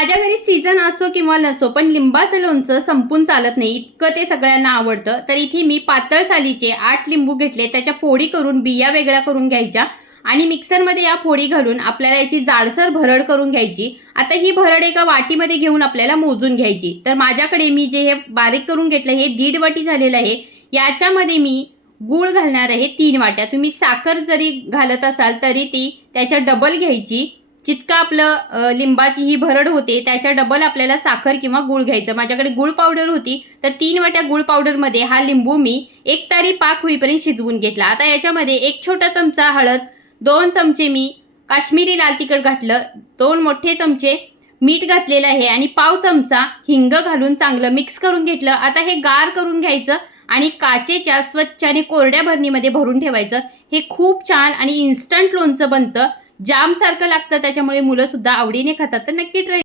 माझ्या घरी सीझन असो किंवा नसो पण लिंबाचं लोणचं संपून चालत नाही इतकं ते सगळ्यांना आवडतं. तर इथे मी पातळ सालीचे आठ लिंबू घेतले त्याच्या फोडी करून बिया वेगळ्या करून घ्यायच्या आणि मिक्सरमध्ये या फोडी घालून आपल्याला याची जाडसर भरड करून घ्यायची. आता ही भरड एका वाटीमध्ये घेऊन आपल्याला मोजून घ्यायची. तर माझ्याकडे मी जे हे बारीक करून घेतलं हे दीड वाटी झालेलं आहे. याच्यामध्ये मी गूळ घालणार आहे तीन वाट्या. तुम्ही साखर जरी घालत असाल तरी ती त्याच्या डबल घ्यायची. जितकं आपलं लिंबाची ही भरड होते त्याच्या डबल आपल्याला साखर किंवा गूळ घ्यायचं. माझ्याकडे गूळ पावडर होती तर तीन वाट्या गूळ पावडरमध्ये हा लिंबू मी एक तारी पाक होईपर्यंत शिजवून घेतला. आता याच्यामध्ये एक छोटा चमचा हळद दोन चमचे मी काश्मीरी लाल तिखट घातलं दोन मोठे चमचे मीठ घातलेलं आहे आणि पाव चमचा हिंग घालून चांगलं मिक्स करून घेतलं. आता हे गार करून घ्यायचं आणि काचेच्या स्वच्छ आणि कोरड्या भरणीमध्ये भरून ठेवायचं. हे खूप छान आणि इन्स्टंट लोणचं बनतं. जामसारखं लागतं त्याच्यामुळे मुलं सुद्धा आवडीने खातात. तर नक्की ट्राय